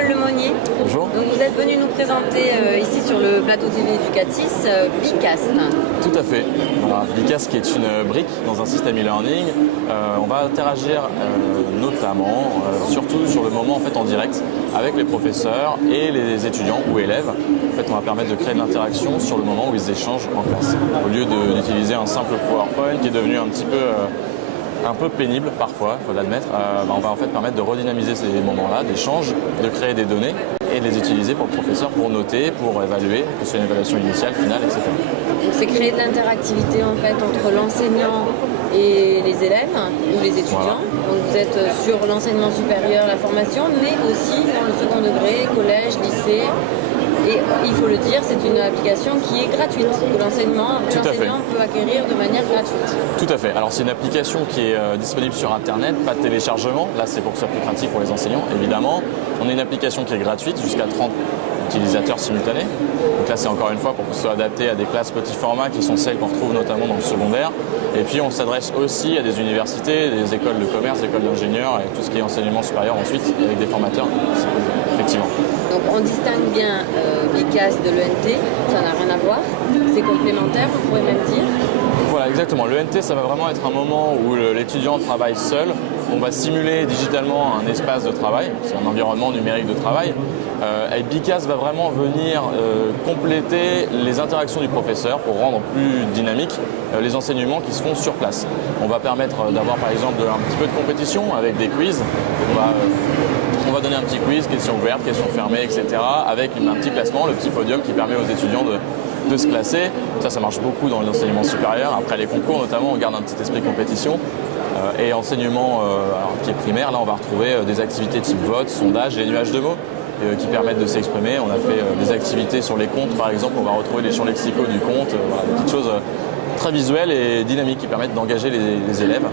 Paul Lemonnier. Bonjour. Donc vous êtes venu nous présenter ici sur le plateau TV Educatis Bicast. Tout à fait. Voilà, Bicast qui est une brique dans un système e-learning. On va interagir notamment, surtout sur le moment en direct avec les professeurs et les étudiants ou élèves. En fait, on va permettre de créer de l'interaction sur le moment où ils échangent en classe. Au lieu d'utiliser un simple PowerPoint qui est devenu un peu pénible parfois, il faut l'admettre, on va en fait permettre de redynamiser ces moments-là, d'échange, de créer des données et de les utiliser pour le professeur pour noter, pour évaluer, que ce soit une évaluation initiale, finale, etc. Donc c'est créer de l'interactivité en fait entre l'enseignant et les élèves ou les étudiants. Voilà. Donc vous êtes sur l'enseignement supérieur, la formation, mais aussi dans le second degré, collège, lycée. Et il faut le dire, c'est une application qui est gratuite, que l'enseignant peut acquérir de manière gratuite. Tout à fait. Alors c'est une application qui est disponible sur Internet, pas de téléchargement. Là, c'est pour que ce soit plus pratique pour les enseignants, évidemment. On a une application qui est gratuite, jusqu'à 30 utilisateurs simultanés. Donc là, c'est encore une fois pour que ce soit adapté à des classes petit format qui sont celles qu'on retrouve notamment dans le secondaire. Et puis, on s'adresse aussi à des universités, des écoles de commerce, des écoles d'ingénieurs et tout ce qui est enseignement supérieur ensuite, avec des formateurs, effectivement. Donc, on distingue bien Bicast de l'ENT, ça n'a rien à voir. C'est complémentaire, on pourrait même dire. Voilà, exactement. L'ENT, ça va vraiment être un moment où l'étudiant travaille seul. On va simuler digitalement un espace de travail, c'est un environnement numérique de travail. Et Bicast va vraiment venir compléter les interactions du professeur pour rendre plus dynamique les enseignements qui se font sur place. On va permettre d'avoir par exemple un petit peu de compétition avec des quiz. On va donner un petit quiz, questions ouvertes, questions fermées, etc. avec un petit classement, le petit podium qui permet aux étudiants de se classer. Ça marche beaucoup dans l'enseignement supérieur. Après les concours notamment, on garde un petit esprit compétition. Et enseignement qui est primaire, là on va retrouver des activités type vote, sondage, les nuages de mots qui permettent de s'exprimer. On a fait des activités sur les comptes par exemple, on va retrouver les champs lexicaux du compte, des petites choses très visuelles et dynamiques qui permettent d'engager les élèves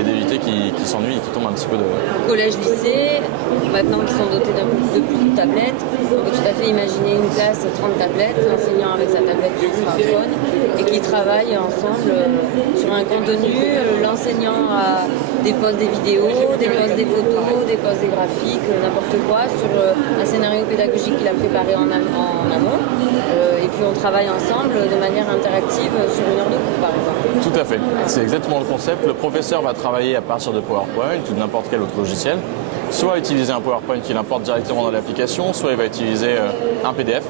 et d'éviter qu'ils s'ennuient et qu'ils tombent un petit peu de... Collège, lycée, maintenant qui sont dotés de plus de tablettes, on peut tout à fait imaginer une classe 30 tablettes, l'enseignant avec sa tablette et son smartphone, et qui travaillent ensemble sur un contenu. L'enseignant dépose des vidéos, dépose des photos, dépose des graphiques, n'importe quoi, sur un scénario pédagogique qu'il a préparé en amont. Et puis on travaille ensemble de manière interactive sur une heure de cours, par exemple. Tout à fait, c'est exactement le concept. Le professeur va travailler à partir de PowerPoint ou de n'importe quel autre logiciel, soit utiliser un PowerPoint qu'il importe directement dans l'application, soit il va utiliser un PDF.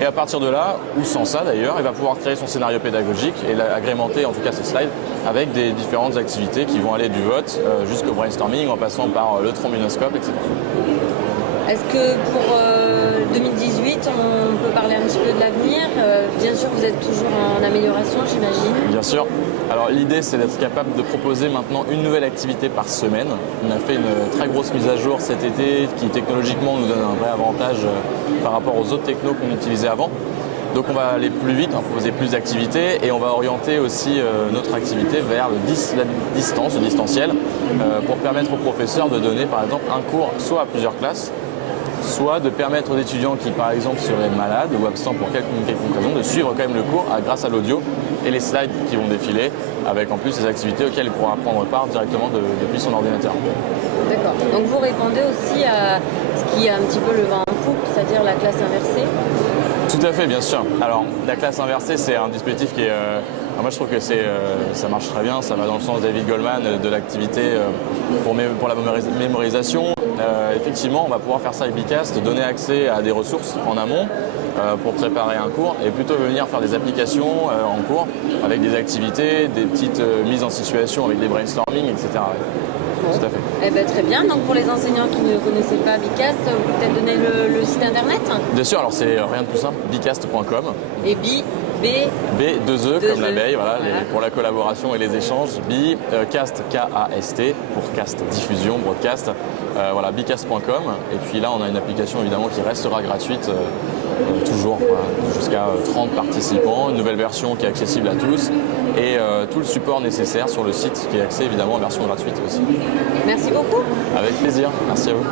Et à partir de là, ou sans ça d'ailleurs, il va pouvoir créer son scénario pédagogique et agrémenter en tout cas ses slides avec des différentes activités qui vont aller du vote jusqu'au brainstorming en passant par le trombinoscope, etc. Est-ce que pour 2018, on peut parler un petit peu de l'avenir? Bien sûr, vous êtes toujours en amélioration, j'imagine. Bien sûr. Alors l'idée, c'est d'être capable de proposer maintenant une nouvelle activité par semaine. On a fait une très grosse mise à jour cet été qui technologiquement nous donne un vrai avantage par rapport aux autres technos qu'on utilisait avant. Donc on va aller plus vite, on va proposer plus d'activités et on va orienter aussi notre activité vers la distance, le distanciel, pour permettre aux professeurs de donner par exemple un cours soit à plusieurs classes, soit de permettre aux étudiants qui par exemple seraient malades ou absents pour quelconque raison de suivre quand même le cours grâce à l'audio et les slides qui vont défiler avec en plus les activités auxquelles il pourra prendre part directement depuis son ordinateur. D'accord. Donc vous répondez aussi à ce qui a un petit peu le vent en poupe, c'est-à-dire la classe inversée? Tout à fait, bien sûr. Alors la classe inversée, c'est un dispositif qui est... moi je trouve que ça marche très bien, ça va dans le sens David Goldman de l'activité pour la mémorisation. Effectivement, on va pouvoir faire ça avec Bicast, donner accès à des ressources en amont pour préparer un cours et plutôt venir faire des applications en cours avec des activités, des petites mises en situation avec des brainstorming, etc. Tout à fait. Eh ben, très bien. Donc pour les enseignants qui ne connaissaient pas Bicast, vous pouvez peut-être donner le site internet? Bien sûr, alors c'est rien de plus simple, bicast.com. Et B2E comme l'abeille, voilà, pour la collaboration et les échanges. Cast, K-A-S-T, pour cast, diffusion, broadcast. Voilà, bicast.com. Et puis là, on a une application évidemment qui restera gratuite toujours, voilà, jusqu'à 30 participants. Une nouvelle version qui est accessible à tous. Et tout le support nécessaire sur le site qui est accès évidemment en version gratuite aussi. Merci beaucoup. Avec plaisir, merci à vous.